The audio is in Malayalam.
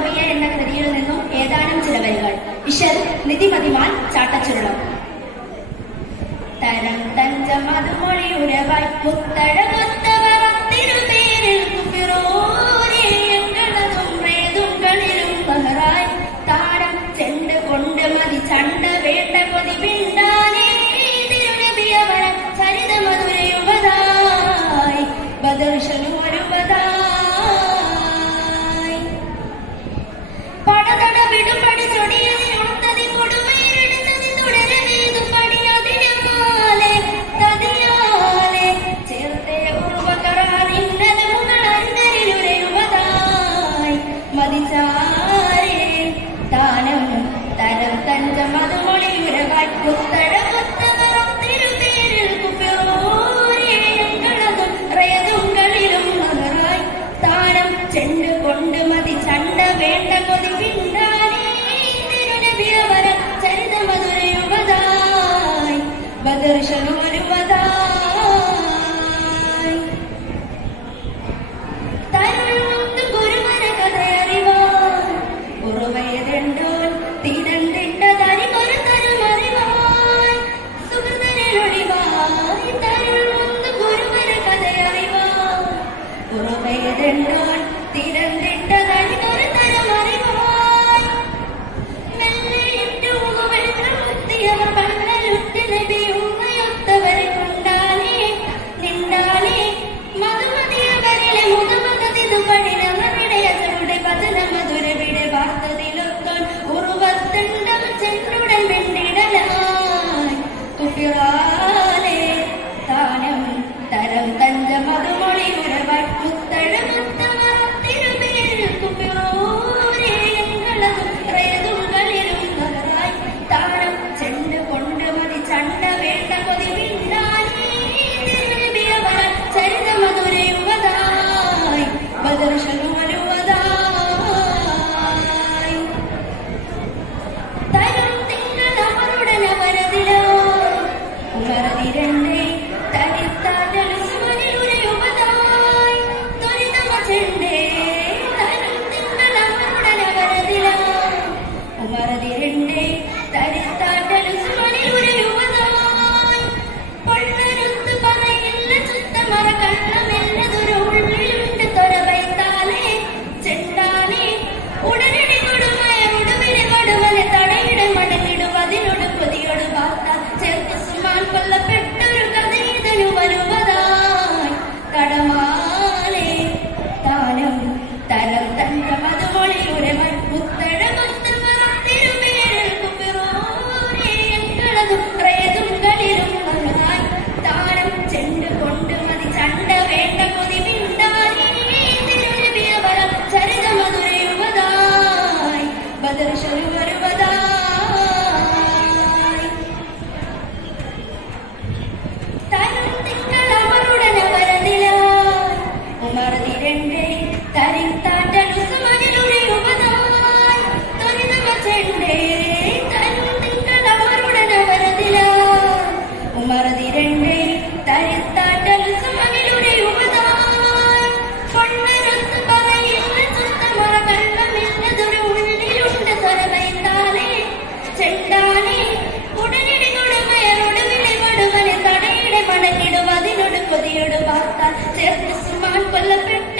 കവിയ എന്ന കൃതിയിൽ നിന്നും ഏതാനും ചില വരികൾ. വിശൽ നിധിമതിമാൻ ചാട്ടച്ചുരുളം തരം തഞ്ച മധുമൊഴിയുടെ വായ്പുത്തഴകൾ മതിച്ചാരേ താനം തരം തഞ്ചം അതുമൊഴി ഉരകാറ്റ് തിരണ്ടാൻ തിര பார்த்தால் சேர்ந்து சுமான் கொல்லப்பட்ட